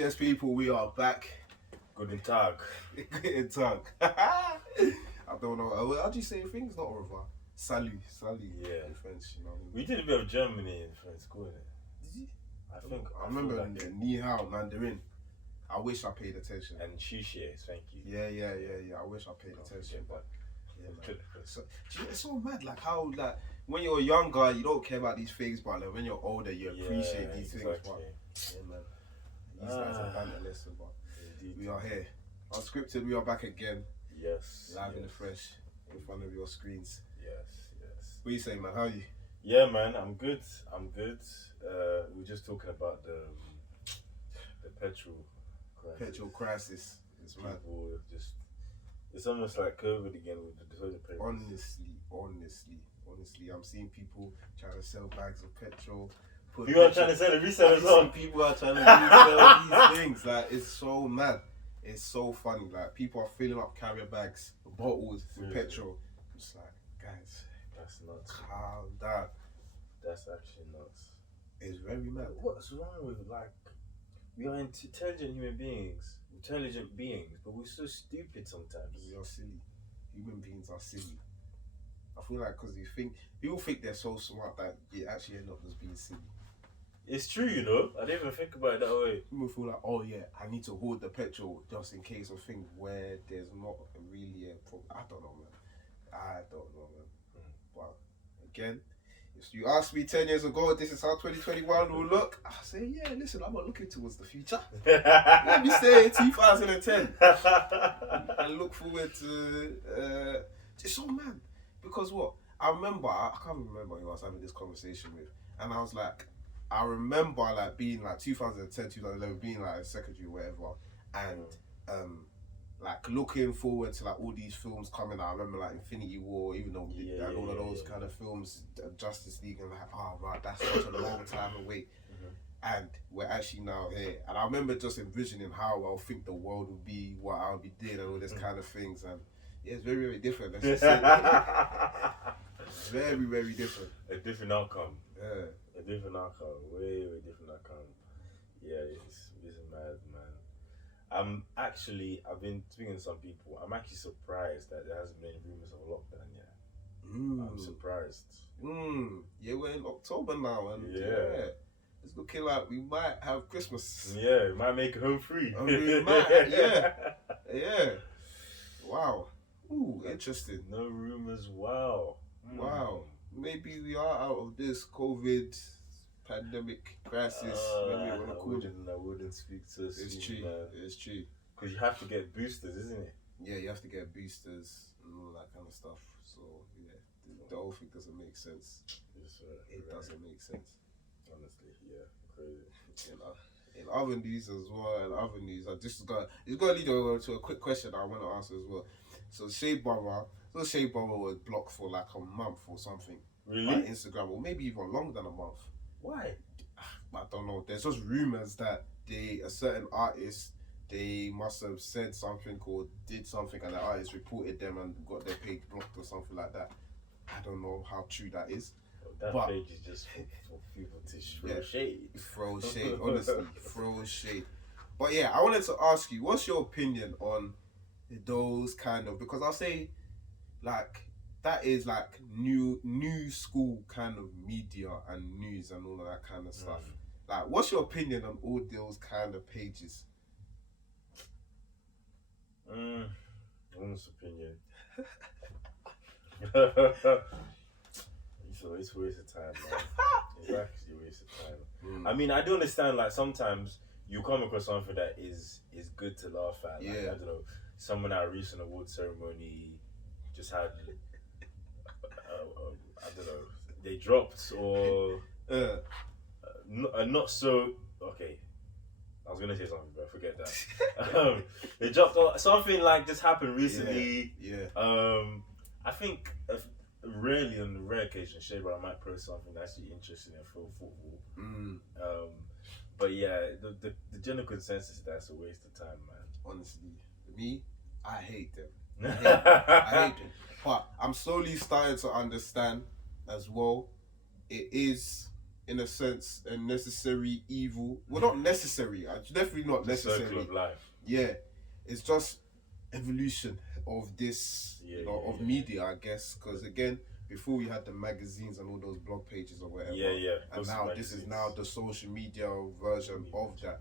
Yes, people, we are back. Guten Tag. Guten Tag. I don't know. How do you say things? Not au revoir. Salut. Yeah. In French, you know what I mean? We did a bit of Germany in French school, innit? Did you? I think. I remember feel like it. Ni Hao, Mandarin. I wish I paid attention. And Shishe, thank you. Yeah. I wish I paid attention, but yeah, man. So, it's so mad, like how like when you're younger, you don't care about these things, but like, when you're older, you appreciate these things. But yeah, man. These guys are banter lesson, but indeed. We are here. Unscripted, we are back again. Yes. Live in the flesh, in front of your screens. Yes. What you saying, man? How are you? Yeah, man, I'm good. We were just talking about the petrol crisis. Petrol crisis. It's mad. People just, it's almost like COVID again with the toilet paper. Honestly, I'm seeing people trying to sell bags of petrol. People are trying to sell it, resell as well. People are trying to resell these things. Like, it's so mad. It's so funny. Like, people are filling up carrier bags, bottles with petrol. It's like, guys, that's nuts. Calm down. That's actually nuts. It's very mad. What's wrong with, like, we are intelligent beings, but we're so stupid sometimes. We are silly. Human beings are silly. I feel like because people think they're so smart that you actually end up just being silly. It's true, you know. I didn't even think about it that way. People feel like, oh yeah, I need to hoard the petrol just in case of things where there's not really a problem. I don't know, man. But again, if you asked me 10 years ago, this is how 2021 will look, I say, yeah, listen, I'm not looking towards the future. Let me say 2010 and look forward to. It's so mad because what I remember, I can't remember who I was having this conversation with, and I was like, I remember like being like 2010, 2011, being like a secondary or whatever, and like looking forward to like all these films coming out. I remember like Infinity War, even though all of those kind of films, Justice League, and like, oh right, that's such a long time away. And we're actually now here. And I remember just envisioning how I think the world would be, what I would be doing, and all this kind of things. And yeah, it's very, very different. Let's just say very, very different. A different outcome. Yeah. A different outcome. Way different outcome. Yeah, it's mad, man. I've been speaking to some people. I'm actually surprised that there hasn't been rumors of a lockdown yet. I'm surprised. Yeah, we're in October now, and it's looking like we might have Christmas. Yeah, we might make it home free. We might, yeah. Wow. Ooh, interesting. No rumors. Wow. Maybe we are out of this COVID pandemic crisis. I wouldn't speak to us. It's true. Because you have to get boosters, isn't it? Yeah, you have to get boosters and all that kind of stuff. So yeah, the whole thing doesn't make sense. It doesn't make sense. Honestly, yeah, crazy. In other news as well, I just got to lead over to a quick question I want to answer as well. So Shea Baba was blocked for like a month or something. Really? By Instagram, or maybe even longer than a month. Why? I don't know. There's just rumors that a certain artist, they must have said something or did something, and the artist reported them and got their page blocked or something like that. I don't know how true that is. That page is just for people to throw shade. Throw shade, honestly, throw shade. But yeah, I wanted to ask you, what's your opinion on those kind of, because I'll say, like, that is like new school kind of media and news and all of that kind of stuff. Like, what's your opinion on all those kind of pages? Honest opinion. It's a waste of time, man. It's actually a waste of time. I mean, I do understand, like, sometimes you come across something that is good to laugh at. Like, I don't know, someone at a recent award ceremony just had, I don't know, they dropped or not so, okay. I was going to say something, but forget that. They dropped something like this happened recently. I think rarely on the rare occasion, Shea Baba might post something that's actually interesting in football. But yeah, the general consensus is that's a waste of time, man. Honestly, me, I hate them. I hate them. But I'm slowly starting to understand as well. It is in a sense, a necessary evil. Well, not necessary. Definitely not necessary. Circle of life. Yeah, it's just evolution of this, of media, I guess. Because again, before we had the magazines and all those blog pages or whatever. And now this is now the social media version of that.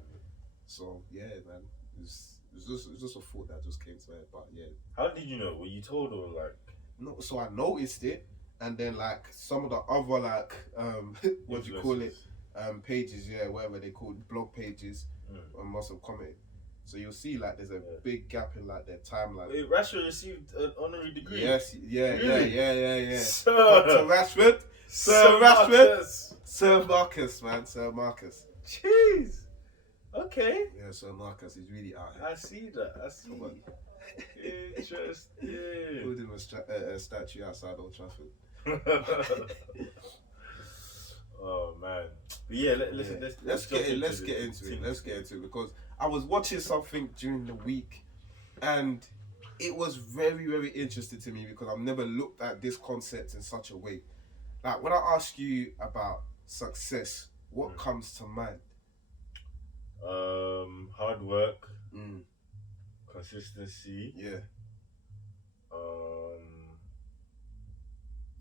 So yeah, man, it's just a thought that just came to my head. But yeah. How did you know? Were you told or like? No, so I noticed it, and then like some of the other like what do you call it, pages, whatever they call it, blog pages, must have commented. So you'll see like there's a big gap in like their timeline. Wait, Rashford received an honorary degree. Yes, yeah. Sir Rashford, Sir Rashford, Sir Marcus, man, Sir Marcus. Jeez. Okay. Yeah, Sir Marcus, he's really out here. I see that. Interesting. Put him a statue outside Old Trafford. Oh man. But yeah, let's get into it because I was watching something during the week and it was very, very interesting to me because I've never looked at this concept in such a way. Like when I ask you about success, what comes to mind? Hard work, consistency. Yeah.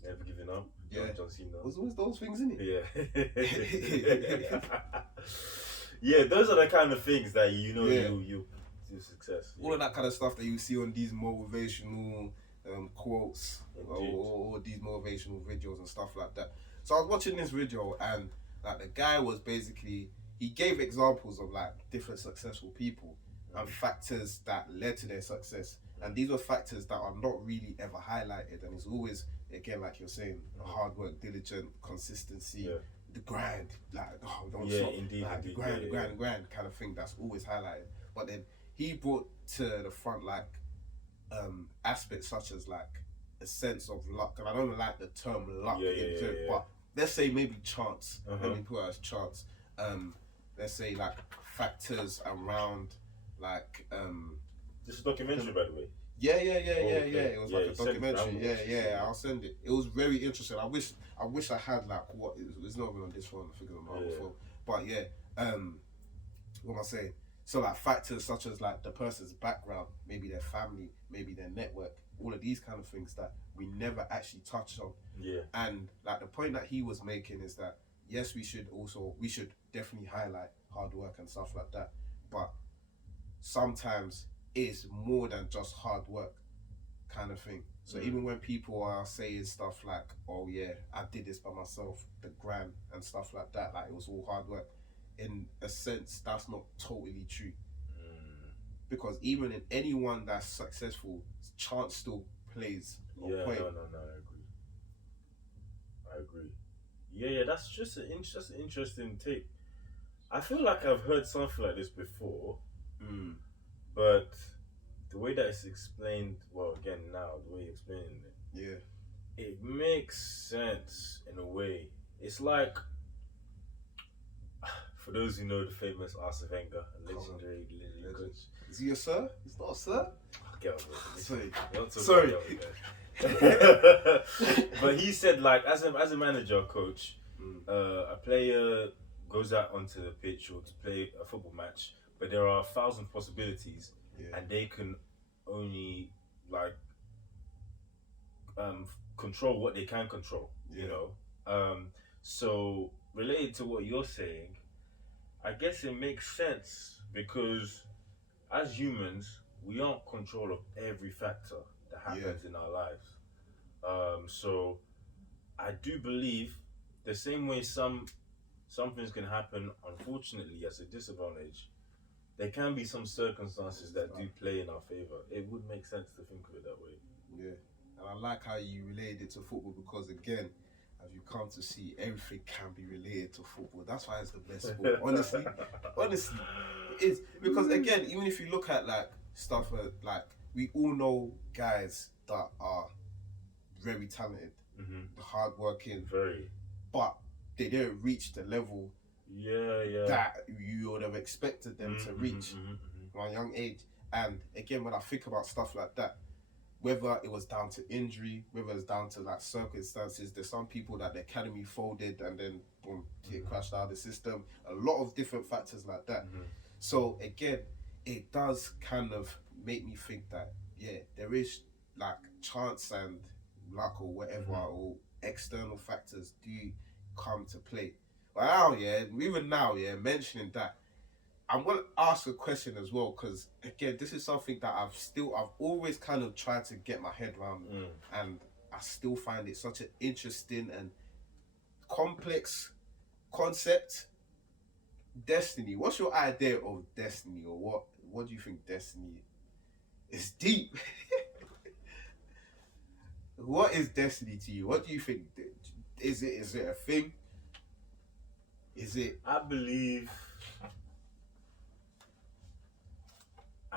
Never giving up. John Cena. There's always those things in it. Yeah. Yeah, those are the kind of things that you do success. All of that kind of stuff that you see on these motivational quotes or these motivational videos and stuff like that. So I was watching this video and like the guy was basically, he gave examples of like different successful people and factors that led to their success. And these were factors that are not really ever highlighted. And it's always, again, like you're saying, hard work, diligent, consistency, the grind, like, don't stop. Indeed, like, the grind kind of thing that's always highlighted. But then he brought to the front like aspects such as like a sense of luck. And I don't like the term luck but let's say maybe chance. Let me put it as chance. Let's say like factors around like this is a documentary, by the way. Yeah. It was like a documentary. Yeah. I'll send it. It was very interesting. I wish I had like what it's not even on this phone. I think it's on my phone. But yeah, what am I saying? So like factors such as like the person's background, maybe their family, maybe their network, all of these kind of things that we never actually touched on. Yeah. And like the point that he was making is that yes, we should definitely highlight hard work and stuff like that, but sometimes it's more than just hard work kind of thing. So even when people are saying stuff like, oh yeah, I did this by myself, the grind and stuff like that, like it was all hard work, in a sense that's not totally true. Because even in anyone that's successful, chance still plays a point. No, I agree. Yeah, that's just an interesting take. I feel like I've heard something like this before, but the way that it's explained, well, again now, the way you're explaining it, it makes sense in a way. It's like, for those who know the famous Arsene Wenger, a legendary coach. Is he a sir? He's not a sir? Get over it. Sorry. But he said, like, as a manager, coach, a player goes out onto the pitch or to play a football match, but there are 1,000 possibilities, and they can only like control what they can control. You know, so related to what you're saying, I guess it makes sense because as humans, we aren't in control of every factor that happens in our lives. So I do believe the same way some things can happen, unfortunately, as a disadvantage, there can be some circumstances that do play in our favour. It would make sense to think of it that way. Yeah, and I like how you related it to football because, again, as you come to see, everything can be related to football. That's why it's the best sport. Honestly, it is. Because, again, even if you look at like stuff like we all know guys that are very talented, hardworking, but they didn't reach the level that you would have expected them to reach from a young age. And again, when I think about stuff like that, whether it was down to injury, whether it's down to like circumstances. There's some people that the academy folded and then boom, it crashed out of the system. A lot of different factors like that. So again, it does kind of make me think that there is like chance and luck or whatever or external factors do come to play. But now, even now, mentioning that, I'm gonna ask a question as well, because again, this is something that I've always kind of tried to get my head around, and I still find it such an interesting and complex concept. Destiny. What's your idea of destiny, or what do you think destiny is? It's deep. What is destiny to you? What do you think? Is it a thing? Is it? I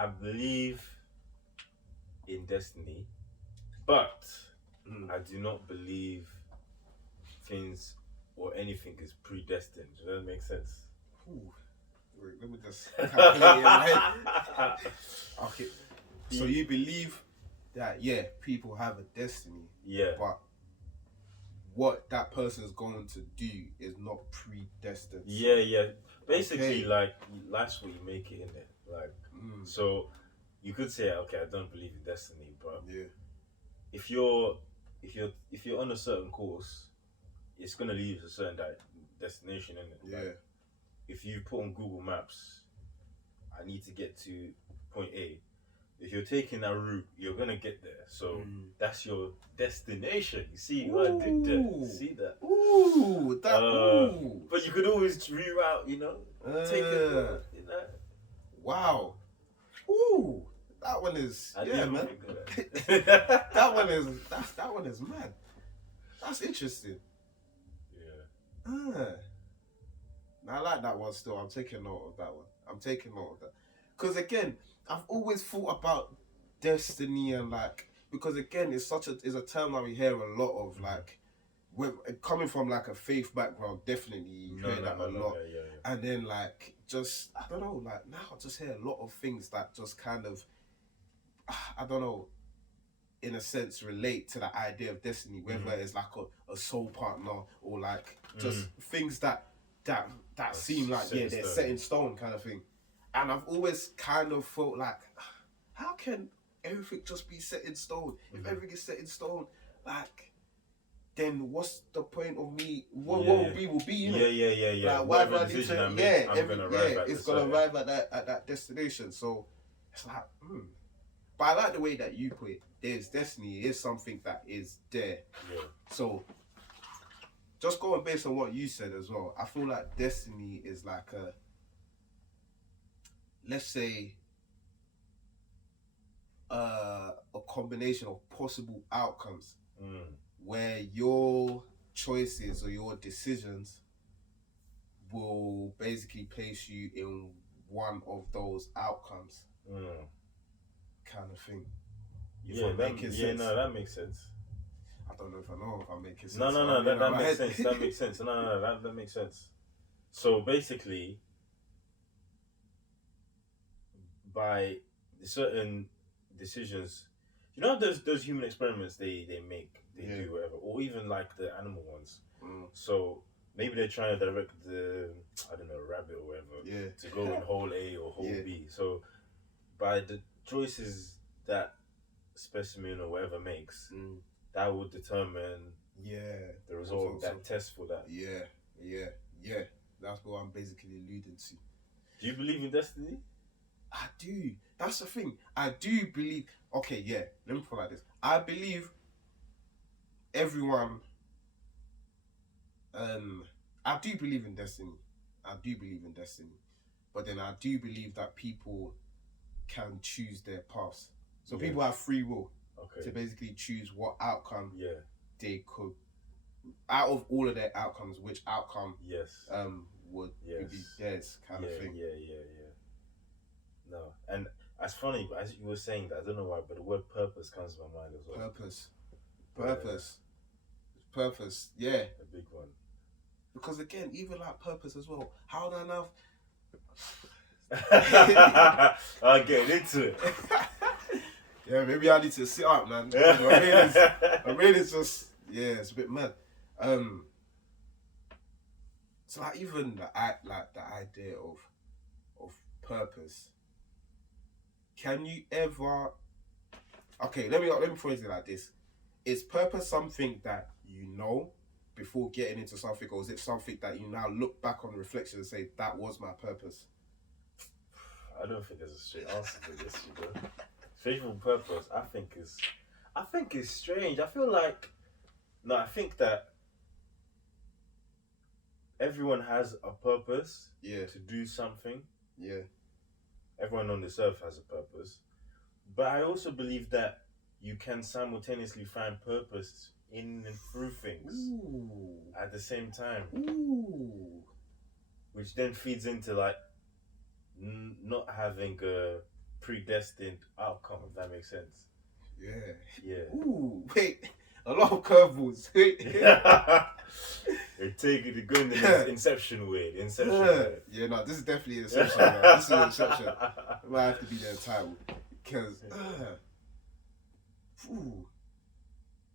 believe in destiny, but I do not believe things or anything is predestined. Does that make sense? Ooh. Wait, let me just calculate it in my head. Okay. So you believe that people have a destiny. Yeah. But what that person is going to do is not predestined. Yeah. Basically, like life's what you make it in it. Like, so you could say, okay, I don't believe in destiny, but if you're on a certain course, it's gonna lead to a certain destination, isn't it? Like, if you put on Google Maps, I need to get to point A. If you're taking that route, you're gonna get there. So that's your destination. You see what I did there? See that? Ooh, but you could always reroute, take it, Wow. Ooh, that one is man. that one is mad. That's interesting. Yeah. I like that one still. I'm taking note of that one. Because again, I've always thought about destiny and because again, it's a term that we hear a lot of, coming from a faith background, definitely you hear that a lot. Yeah. And then I don't know, now I just hear a lot of things that just kind of, I don't know, in a sense relate to the idea of destiny, whether it's a soul partner or just things that seem like they're set in stone kind of thing. And I've always kind of felt how can everything just be set in stone? If everything is set in stone, then what's the point of me? What will be, you know? Yeah. Why do I need to? It's gonna arrive at that destination. So it's But I like the way that you put it. There's destiny. Is something that is there. Yeah. So just going based on what you said as well, I feel like destiny is let's say a combination of possible outcomes where your choices or your decisions will basically place you in one of those outcomes kind of thing. That makes sense. I don't know if I'm making sense. No, that makes sense. That makes sense. No, that makes sense. So basically, by certain decisions, those human experiments they do whatever, or even the animal ones. So maybe they're trying to direct the rabbit or whatever to go in hole A or hole B. So by the choices that specimen or whatever makes, that would determine the result of that test for that. Yeah. That's what I'm basically alluding to. Do you believe in destiny? I do. That's the thing. I do believe. Okay, let me put it like this. I believe everyone. I do believe in destiny. But then I do believe that people can choose their paths. So people have free will to basically choose what outcome they could. Out of all of their outcomes, which outcome would be theirs kind of thing. Yeah. No, and that's funny, but as you were saying that, I don't know why, but the word purpose comes to my mind as well. Purpose, yeah. A big one. Because again, even purpose as well, how do I know? I'm getting into it. Yeah, maybe I need to sit up, man. My brain is just, it's a bit mad. So like even the idea of purpose. Can you ever? Okay, let me phrase it like this: is purpose something that you know before getting into something, or is it something that you now look back on reflection and say that was my purpose? I don't think there's a straight answer to this, you know. Faithful purpose, I think is strange. I feel like I think that everyone has a purpose. Yeah. To do something. Yeah. Everyone on this earth has a purpose, but I also believe that you can simultaneously find purpose in and through things at the same time. Which then feeds into like not having a predestined outcome, if that makes sense. Yeah. Ooh, wait. A lot of curveballs. They go in the Inception way. Yeah, no, this is definitely Inception. Man. This is Inception. It might have to be their title. Because,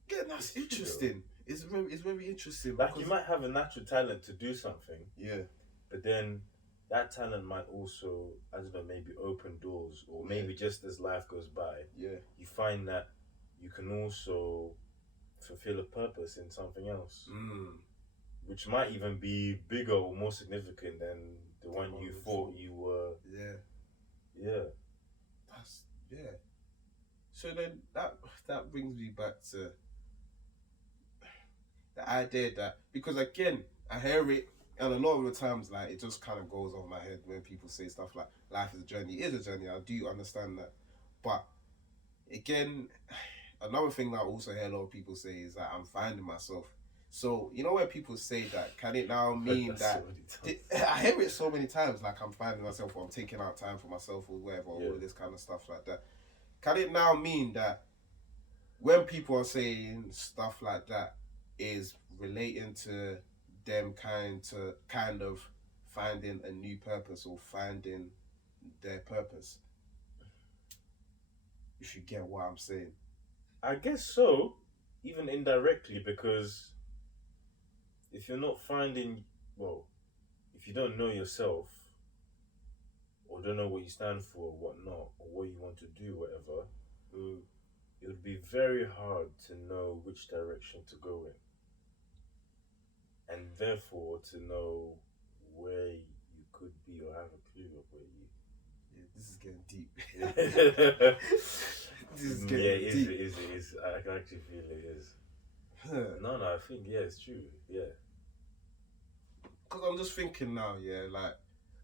yeah, that's interesting. It's very interesting. Like you might have a natural talent to do something. Yeah. But then that talent might also, I don't know, maybe open doors, or maybe just as life goes by, you find that you can also fulfill a purpose in something else, which might even be bigger or more significant than the one you thought you were. So then that brings me back to the idea that, because again, I hear it, and a lot of the times, like, it just kind of goes over my head when people say stuff like life is a journey. It is a journey. I do understand that, but again, another thing that I also hear a lot of people say is that I'm finding myself. So, you know, when people say that, can it now mean that... I hear it so many times, like I'm finding myself, or I'm taking out time for myself, or whatever, all this kind of stuff like that. Can it now mean that when people are saying stuff like that is relating to them kind of finding a new purpose, or finding their purpose? If you get what I'm saying. I guess so, even indirectly, because if you're not finding, if you don't know yourself, or don't know what you stand for, or whatnot, or what you want to do, whatever, it would be very hard to know which direction to go in, and therefore to know where you could be, or have a clue of where you. Yeah, this is getting deep. This is getting deep. It is. I can actually feel it is. No, I think it's true. Yeah. Because I'm just thinking now, like,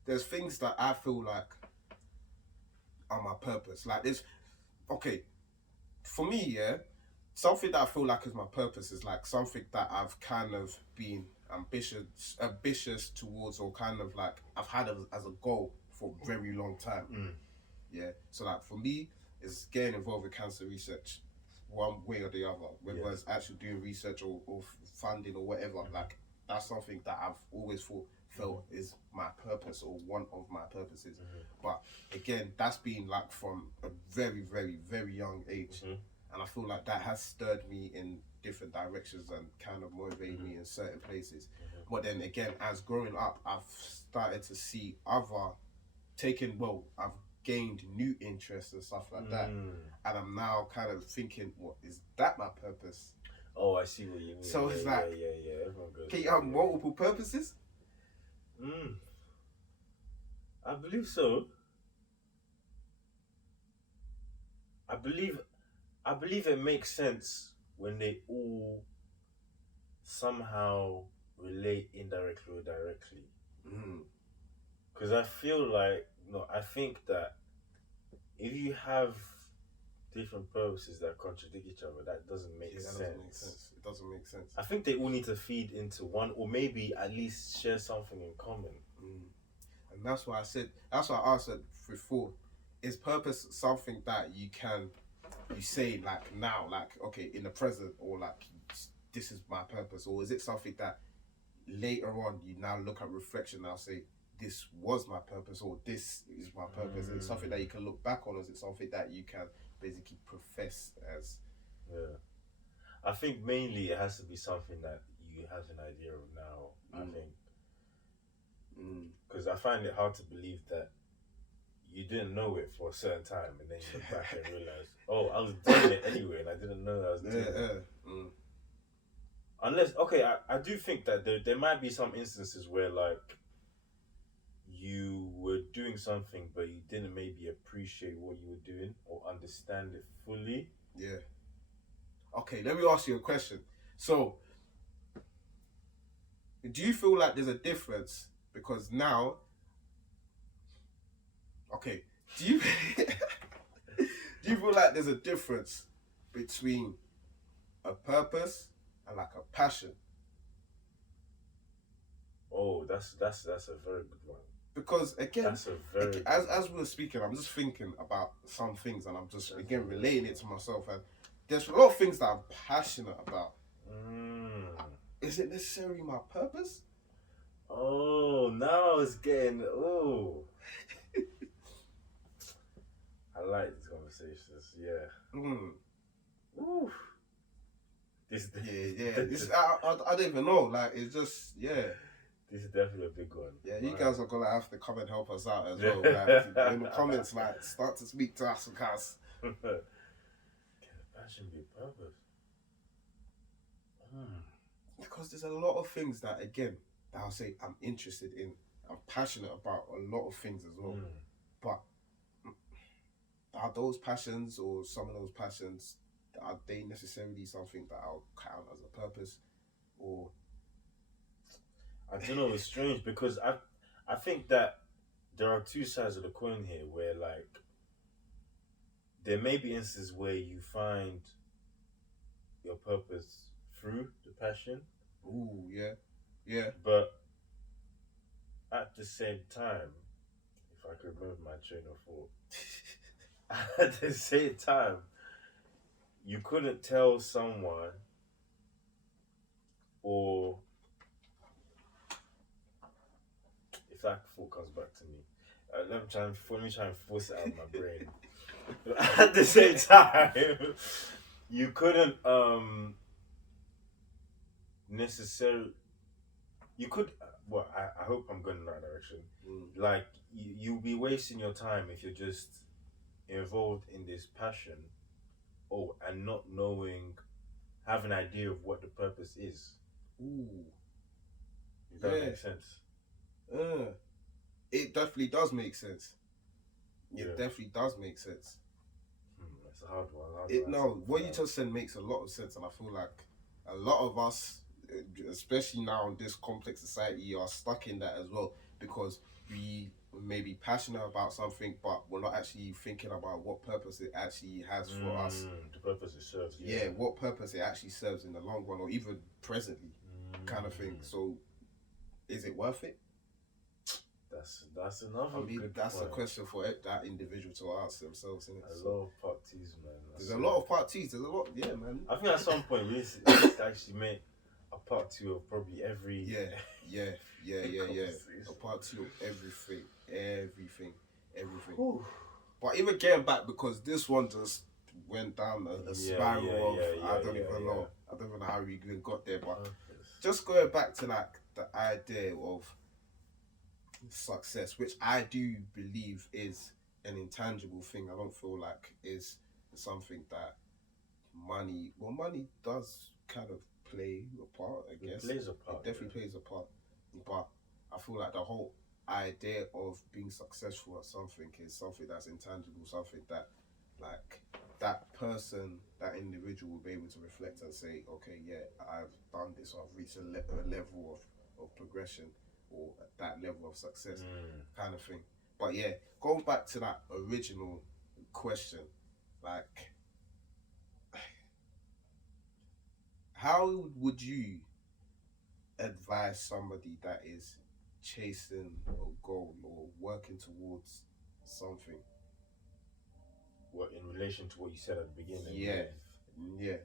there's things that I feel like are my purpose. Like this, for me, something that I feel like is my purpose is like something that I've kind of been ambitious towards, or kind of like I've had as a goal for a very long time. Yeah. So like for me, it's getting involved with cancer research, one way or the other, whether it's actually doing research or funding or whatever. Like that's something that I've always felt is my purpose, or one of my purposes. But again, that's been like from a very, very, very young age. And I feel like that has stirred me in different directions and kind of motivated me in certain places. But then again, as growing up, I've started to see I've gained new interests and stuff like that. And I'm now kind of thinking, what is that my purpose? Oh, I see what you mean. So it's like, everyone goes. Can you have multiple purposes? I believe so. I believe it makes sense when they all somehow relate indirectly or directly. Because I feel like, I think that if you have different purposes that contradict each other, that doesn't make sense. It doesn't make sense. I think they all need to feed into one, or maybe at least share something in common. And that's why I asked before, is purpose something that you say like now, like, okay, in the present, or like this is my purpose, or is it something that later on you now look at reflection and say this was my purpose or this is my purpose? Is it something that you can look back on, or is it something that you can basically profess as? Yeah. I think mainly it has to be something that you have an idea of now. I think because I find it hard to believe that you didn't know it for a certain time, and then you look back and realize, oh, I was doing it anyway, and I didn't know I was doing it. Unless, okay, I do think that there might be some instances where like you were doing something, but you didn't maybe appreciate what you were doing or understand it fully. Yeah. Okay, let me ask you a question. So, do you feel like there's a difference? Because now, okay, do you do you feel like there's a difference between a purpose and like a passion? Oh, that's a very good one. Because again, that's a very as we were speaking, I'm just thinking about some things, and I'm just again relating it to myself. And there's a lot of things that I'm passionate about. Is it necessarily my purpose? Oh, now it's getting I like these conversations. Yeah. Ooh. This I don't even know. Like it's just This is definitely a big one. Yeah, you guys are gonna have to come and help us out as well. Like, in the comments, like start to speak to us, because can a passion be a purpose? Because there's a lot of things that again that I'll say I'm interested in. I'm passionate about a lot of things as well. But are those passions or some of those passions, are they necessarily something that I'll count as a purpose? Or I don't know, it's strange because I think that there are two sides of the coin here where like there may be instances where you find your purpose through the passion. Ooh, yeah. Yeah. But at the same time, if I could remember my train of thought, at the same time, you couldn't tell someone or if that thought comes back to me, let me try and force it out of my brain. At the same time, you couldn't necessarily. You could. Well, I hope I'm going in that direction. Like you'll be wasting your time if you're just involved in this passion, and not have an idea of what the purpose is. Ooh, Does that make sense? It definitely does make sense. It definitely does make sense. It's a hard one. What you just said makes a lot of sense, and I feel like a lot of us, especially now in this complex society, are stuck in that as well, because we may be passionate about something, but we're not actually thinking about what purpose it actually has for us. The purpose it serves. Yeah, what purpose it actually serves in the long run, or even presently, kind of thing. So, is it worth it? That's another. That's a question for that individual to ask themselves. Isn't it? A lot of part twos, man. There's a lot of part twos. There's a lot, man. I think at some point we need to actually make a part two of probably every. Yeah. A part two of everything. Ooh. But even getting back, because this one just went down a spiral of I don't even know how we even got there. But just going back to like the idea of success, which I do believe is an intangible thing. I don't feel like is something that money does kind of play a part, I guess. It plays a part. It definitely plays a part. But I feel like the whole idea of being successful at something is something that's intangible, something that like that person, that individual will be able to reflect and say, okay, yeah, I've done this, or I've reached a level of progression, or that level of success, kind of thing. But yeah, going back to that original question, like, how would you advise somebody that is chasing a goal or working towards something? What, in relation to what you said at the beginning? Yeah.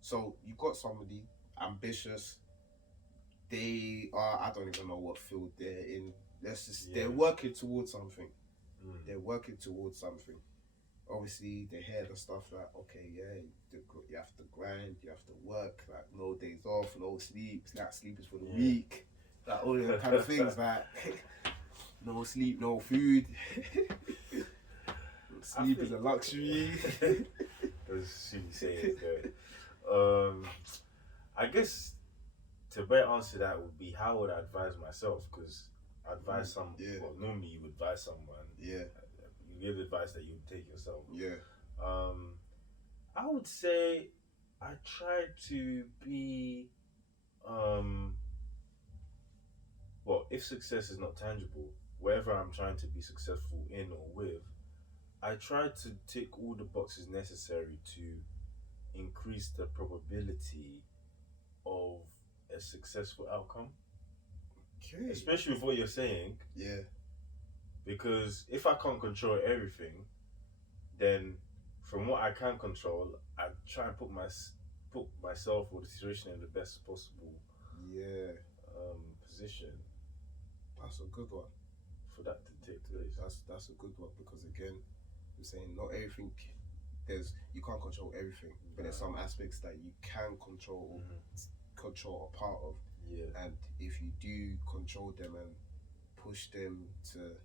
So you got somebody ambitious. They are, I don't even know what field they're in. they're working towards something. Mm. They're working towards something. Obviously, they hear the stuff like, okay, yeah, you have to grind, you have to work, like no days off, no sleep. Like sleep is for the weak. Like all them kind of things, like no sleep, no food. Sleep is a luxury. As you say it, I guess to better answer that would be how would I advise myself? Because advise well, normally you would advise someone. Yeah. You give advice that you would take yourself. Yeah. I would say I try to be well, if success is not tangible, wherever I'm trying to be successful in or with, I try to tick all the boxes necessary to increase the probability of a successful outcome. Okay. Especially with what you're saying. Yeah. Because if I can't control everything, then from what I can control, I try and put myself or the situation in the best possible position. That's a good one. For that to take place. That's a good one because again, we're saying not everything. You can't control everything, but there's some aspects that you can control control a part of. Yeah. And if you do control them and push them to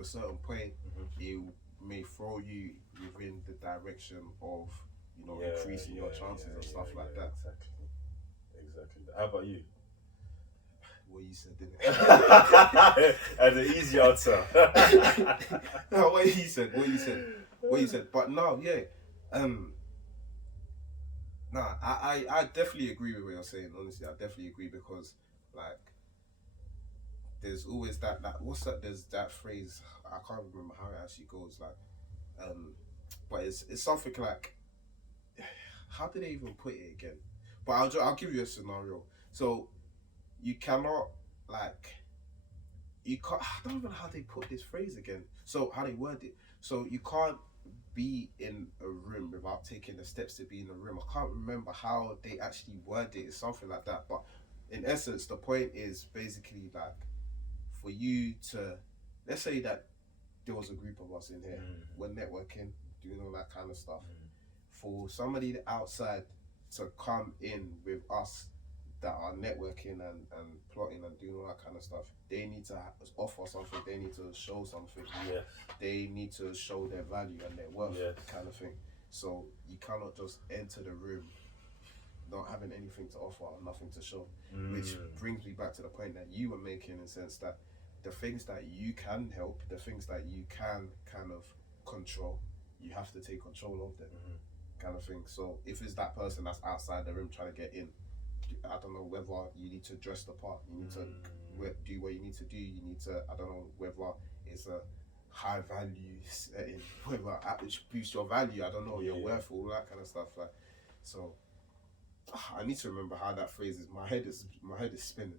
a certain point, it may throw you within the direction of increasing your chances and stuff like that. Exactly. How about you? What you said, didn't it? As an easy answer. No, what you said. But no, yeah. I definitely agree with what you're saying. Honestly, I definitely agree because like there's always that what's that? There's that phrase. I can't remember how it actually goes. Like, but it's something like, how did they even put it again? But I'll give you a scenario. So you cannot I don't know how they put this phrase again. So how they word it. So you can't be in a room without taking the steps to be in a room. I can't remember how they actually word it. It's something like that. But in essence, the point is basically like for you to, let's say that there was a group of us in here, we're networking, doing all that kind of stuff. For somebody outside to come in with us that are networking and plotting and doing all that kind of stuff, they need to offer something, they need to show something, they need to show their value and their worth, kind of thing. So you cannot just enter the room not having anything to offer or nothing to show, which brings me back to the point that you were making in the sense that the things that you can help, the things that you can kind of control, you have to take control of them, kind of thing. So if it's that person that's outside the room trying to get in, I don't know whether you need to dress the part, you need to do what you need to do, you need to, I don't know whether it's a high value setting, whether it boosts your value, I don't know, your worth, all that kind of stuff. Like, so I need to remember how that phrase is. My head is spinning.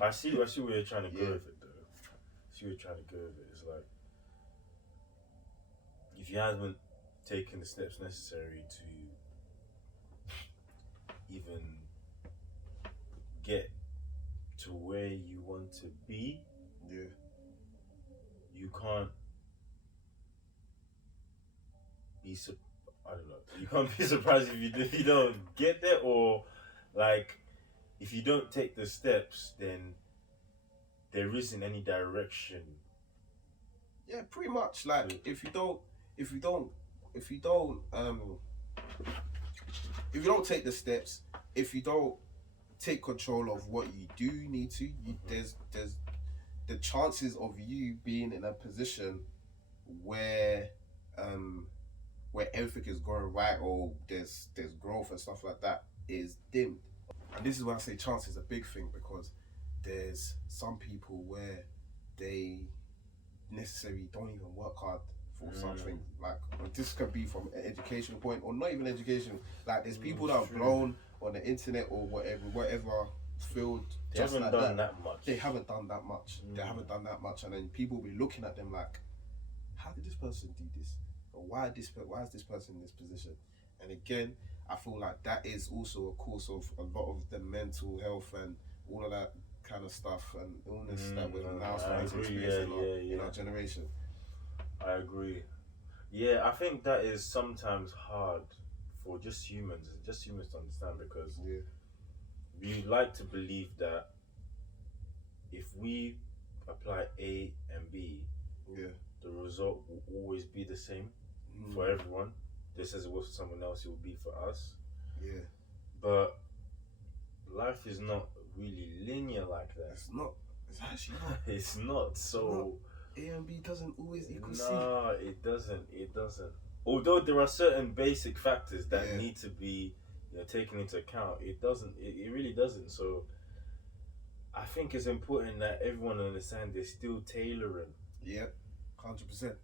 I see where you're trying to go with it though. I see where you're trying to go with it. It's like if you haven't taken the steps necessary to even get to where you want to be, you can't be I don't know. You can't be surprised if you don't get there, or like if you don't take the steps, then there isn't any direction. Yeah, pretty much. Like if you don't take the steps, if you don't take control of what you do need to, there's the chances of you being in a position where everything is going right or there's growth and stuff like that is dimmed. And this is why I say chance is a big thing, because there's some people where they necessarily don't even work hard for something. Like this could be from an educational point or not even education. Like there's people that have blown on the internet or whatever field. They haven't done that much. They haven't done that much. They haven't done that much, and then people will be looking at them like, how did this person do this? Or why is this person in this position? And again, I feel like that is also a cause of a lot of the mental health and all of that kind of stuff and illness that we're now starting to experience in our generation. I agree. Yeah, I think that is sometimes hard for just humans to understand, because we like to believe that if we apply A and B, the result will always be the same for everyone. Just as it was for someone else, it will be for us. Yeah. But life is not really linear like that. It's not. It's actually not. It's not. So A and B doesn't always equal C. No, it doesn't. It doesn't. Although there are certain basic factors that need to be taken into account, it doesn't. It really doesn't. So I think it's important that everyone understand there's still tailoring. Yep, 100%.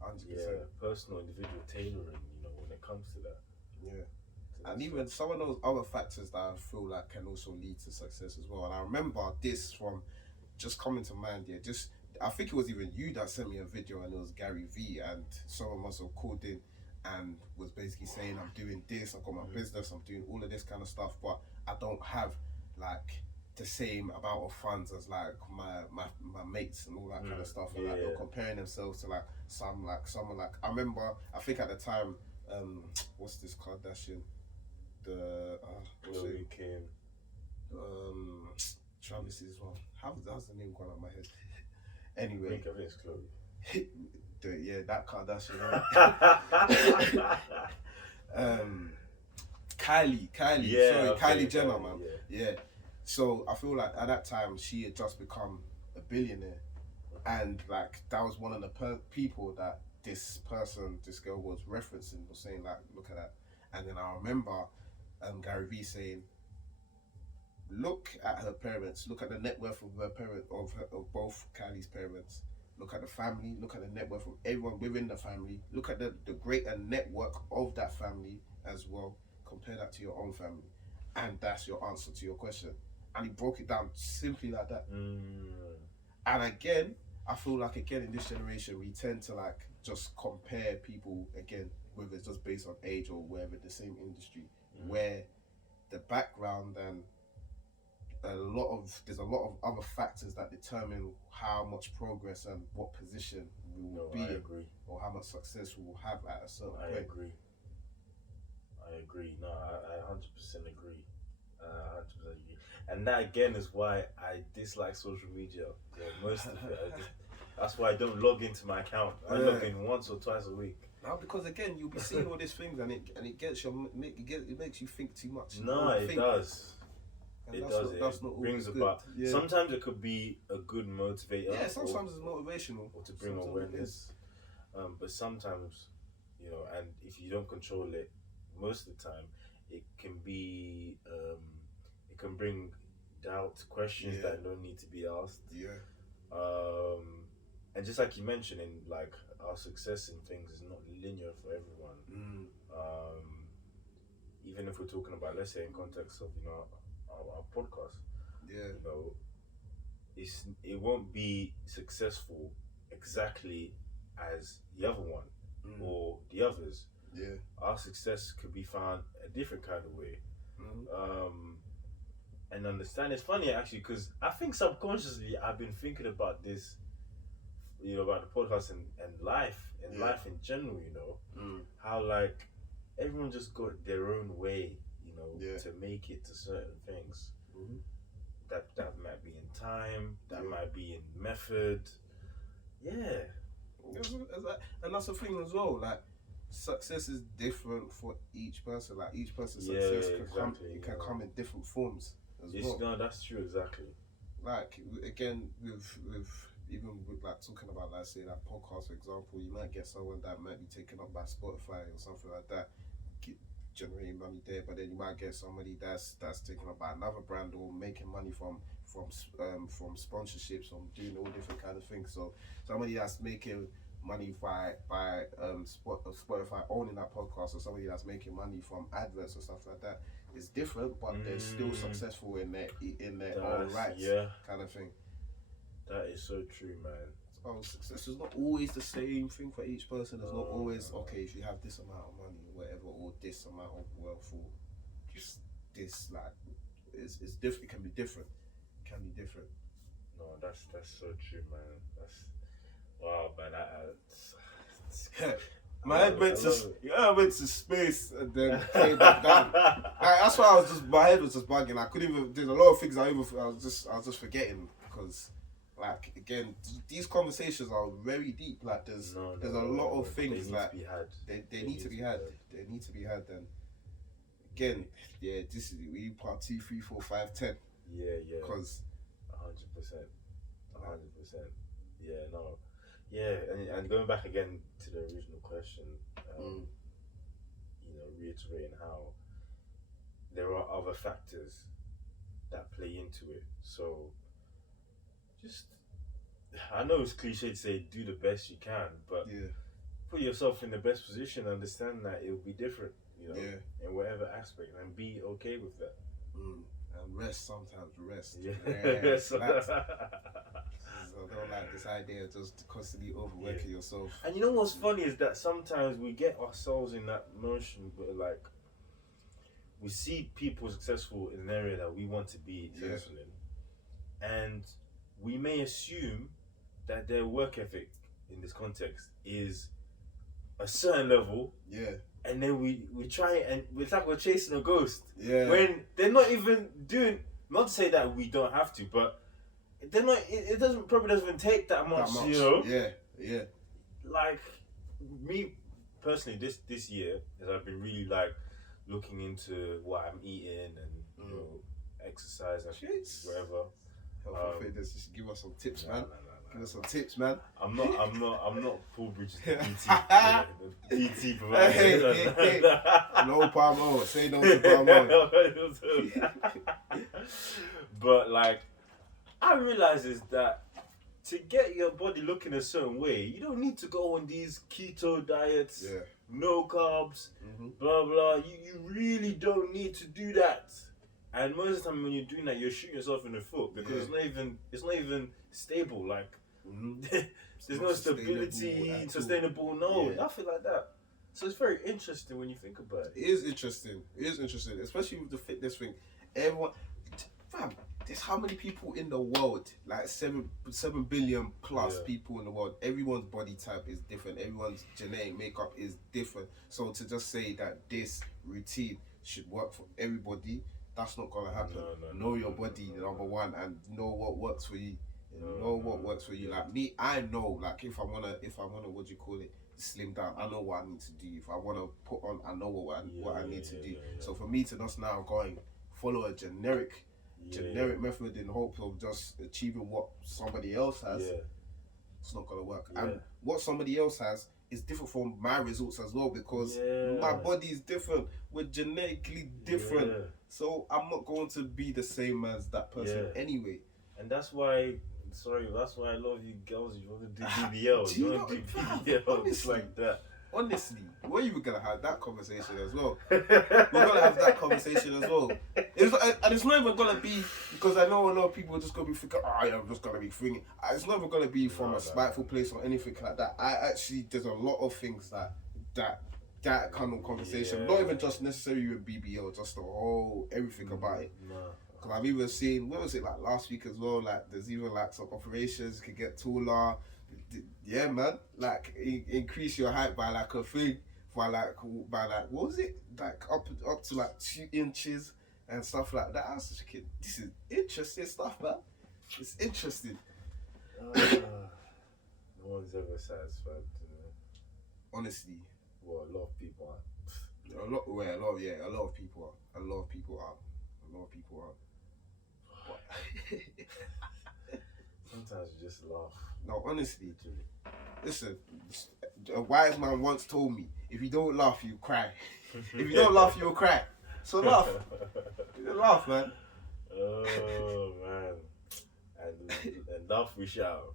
100%. Yeah, personal, individual tailoring. When it comes to that. Yeah. And even some of those other factors that I feel like can also lead to success as well. And I remember this from just coming to mind. Yeah, I think it was even you that sent me a video, and it was Gary V, and someone must have called in and was basically saying, I'm doing this, I've got my business, I'm doing all of this kind of stuff, but I don't have like the same amount of funds as like my mates and all that kind of stuff. And like they're comparing themselves to like someone like I remember, I think at the time, what's this Kardashian? Chloe Kim. Travis's one. How's the name gone out of my head? Anyway. I think it's Chloe. That Kardashian. Kylie Jenner, man. Yeah. So I feel like at that time she had just become a billionaire, and like that was one of the people that this girl was referencing, was saying like, look at that. And then I remember Gary Vee saying, look at her parents, look at the net worth of her parent, of both Kylie's parents, look at the family, look at the net worth of everyone within the family, look at the greater network of that family as well, compare that to your own family, and that's your answer to your question. And he broke it down simply like that. And again, I feel like in this generation we tend to like just compare people again, whether it's just based on age or whether the same industry, where the background and there's a lot of other factors that determine how much progress and what position we will be in, or how much success we will have at a certain point. I agree. No, I 100% agree. 100% agree. And that again is why I dislike social media. Most of it. That's why I don't log into my account. I log in once or twice a week. Now, because again, you'll be seeing all these things, and it makes you think too much. No, it does. It brings about. Yeah. Sometimes it could be a good motivator. Yeah, sometimes it's motivational. Or to bring awareness. But sometimes, and if you don't control it, most of the time, it can be. It can bring doubt, questions that don't need to be asked. Yeah. And just like you mentioned, like our success in things is not linear for everyone. Even if we're talking about, let's say, in context of our podcast, it won't be successful exactly as the other one or the others. Yeah, our success could be found a different kind of way. And understand. It's funny actually, because I think subconsciously I've been thinking about this, about the podcast and life life in general. How like everyone just got their own way, to make it to certain things. That might be in time, that might be in method. Yeah. And that's the thing as well. Like, success is different for each person. Like, each person's success can come in different forms as well. No, that's true, exactly. Like, again, with like talking about, like, say, that podcast, for example, you might get someone that might be taken up by Spotify or something like that, generating money there, but then you might get somebody that's taken up by another brand or making money from sponsorships, from doing all different kind of things. So somebody that's making money by Spotify owning that podcast, or somebody that's making money from adverts or stuff like that, is different, but they're still successful in their own rights, kind of thing. That is so true, man. Success is not always the same thing for each person. It's not always okay if you have this amount of money or whatever, or this amount of wealth, or just this, like, it's different. It can be different. can be different. No, that's so true, man. That's wow, man. I went to space and then came back down. That's why my head was just bugging. I couldn't even. There's a lot of things I was just forgetting because, like, again, these conversations are very deep. Like, there's a lot of things that they need to be had. They need to be had. And again, yeah, this is we part 2, 3, 4, 5, 10. Yeah. Because 100%. Yeah, no. Yeah, and going back again to the original question, reiterating how there are other factors that play into it. So, just, I know it's cliche to say do the best you can, but put yourself in the best position, understand that it will be different, in whatever aspect, and be okay with that. And rest sometimes, Yeah. So I don't like this idea of just constantly overworking yourself. And you know what's funny is that sometimes we get ourselves in that motion where, like, we see people successful in an area that we want to be successful in, and we may assume that their work ethic in this context is a certain level. Yeah. And then we try and it's like we're chasing a ghost. Yeah. When they're not even doing. Not to say that we don't have to, but they're not. It probably doesn't even take that much. You know. Yeah. Like me personally, this year, as I've been really like looking into what I'm eating and exercise and whatever. Health and fitness. Just give us some tips, man. Give us some tips, man. I'm not Paul Bridges, the PT provider. Hey. No Palmo. Say no to Palmo. But like, I realize is that to get your body looking a certain way, you don't need to go on these keto diets, no carbs, blah blah. You really don't need to do that. And most of the time when you're doing that, you're shooting yourself in the foot because it's not even stable. Like there's no stability, sustainable, nothing like that. So it's very interesting when you think about it. It is interesting, especially with the fitness thing. Everyone, fam, there's how many people in the world? Like 7 billion plus people in the world. Everyone's body type is different. Everyone's genetic makeup is different. So to just say that this routine should work for everybody, that's not gonna happen. Know your body, number one, and know what works for you. What works for you. Like me, I know. Like if I wanna, what do you call it? Slim down. I know what I need to do. If I wanna put on, I know what I need to do. So for me to just now go and follow a generic method in hopes of just achieving what somebody else has, it's not gonna work. And what somebody else has is different from my results as well because my body is different. We're genetically different. So I'm not going to be the same as that person anyway. And that's why I love you girls. You want to do BBL. You want to do BBL. It's like that. Honestly, we're even going to have that conversation as well. We're going to have that conversation as well. And it's not even going to be, because I know a lot of people are just going to be thinking, I'm just going to be freeing. It's not even going to be from a spiteful place or anything like that. There's a lot of things that kind of conversation, not even just necessarily with BBL, just the whole, everything about it. Because I've even seen, what was it, like last week as well, like there's even like some operations, you can get taller. Yeah, man, like increase your height by like a thing, by what was it, like up to like 2 inches and stuff like that. I was just thinking, this is interesting stuff, man. It's interesting. No one's ever satisfied, honestly. Well, a lot of people are. A lot of people are. Sometimes you just laugh. No, honestly, listen, a wise man once told me, if you don't laugh, you cry. If you don't laugh, you'll cry. So laugh. Laugh, man. Oh, man. And laugh, we shout,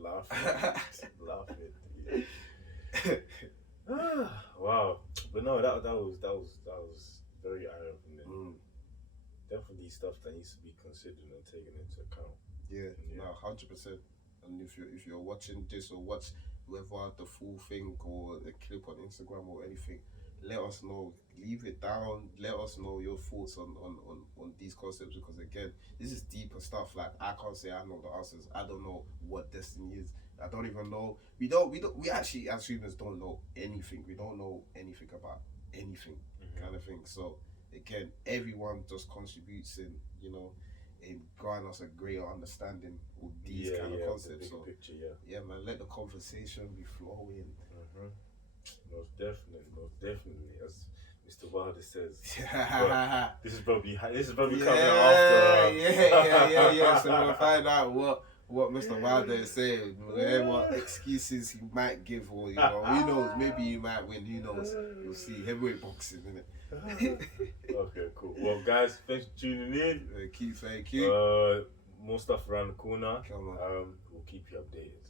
laugh. Wow. But no, that was very eye-opening. Definitely stuff that needs to be considered and taken into account. No, 100%. And if you're watching this or watch whether the full thing or the clip on Instagram or anything, let us know. Leave it down. Let us know your thoughts on these concepts, because again, this is deeper stuff. Like, I can't say I know the answers. I don't know what destiny is. I don't even know. We actually, as humans, don't know anything. We don't know anything about anything, kind of thing. So again, everyone just contributes in, in granting us a greater understanding of these kind of concepts. So picture, man, let the conversation be flowing. Most definitely, as Mr. Wilder says. But this is probably coming after. Yeah. So we'll find out what Mr. Wilder is saying, what excuses he might give, or who knows, maybe he might win, who knows. You'll see. Heavyweight boxing, innit? Okay, cool. Well, guys, thanks for tuning in. Thank you. More stuff around the corner. Come on. We'll keep you updated.